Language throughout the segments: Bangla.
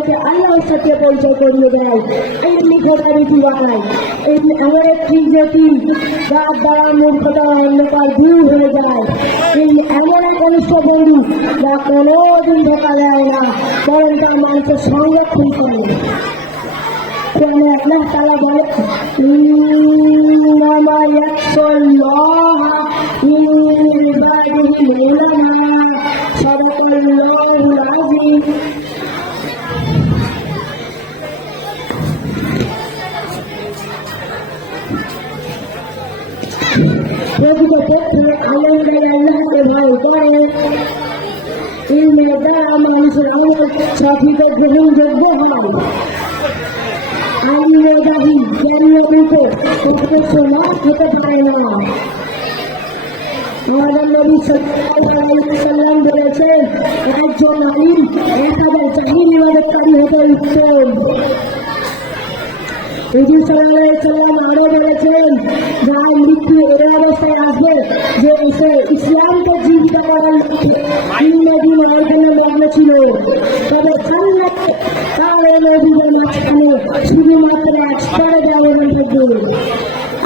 বান্দাকে আল্লাহর সাথে পরিচয় করিয়ে দেয়। লিখেটা রীতি বানায় এই এমন একটি যেটি যার দ্বারা মূর্খতা অন্ধকার দূর হয়ে যায়। এই এমন এক অনিষ্ট বন্ধু যা কোনোদিন ধোকা দেয় না, বরং তার মানুষের সংরক্ষণ করে। সাদাকাল্লাহুল আযীম প্রকৃতপক্ষে আনন্দে আল্লাহকে ভয় করে ইলমের দ্বারা মানুষের আমল সঠিক গ্রহণযোগ্য হয় আলিমে দাবি জ্ঞানীয় রূপে প্রত্যক্ষ লাভ হতে পারে না আমাদের নবী সাল্লাম বলেছেন একজন আলিম এক হাজার জাহির ইবাদতকারী হতে উত্তম হুজুর সাল্লাল্লাহু আলাইহি সাল্লাম আরও বলেছেন যার ইসলামকে জীবিত করার লক্ষ্যে ইংরেজি মার্জনে লগ্ন ছিল তবে জান্নাতে তার এই নদীদের মাঝখানে শুধুমাত্র এক স্তরে ব্যবধান থাকবে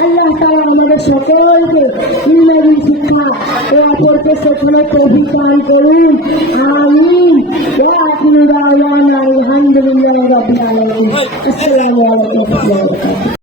আল্লাহ তাআলা আমাদের সকলকে ইংরেজি শিক্ষা ও অপরকে সেখানে প্রভিধান করুন আমিন আলহামদুলিল্লাহি আসসালামু আলাইকুম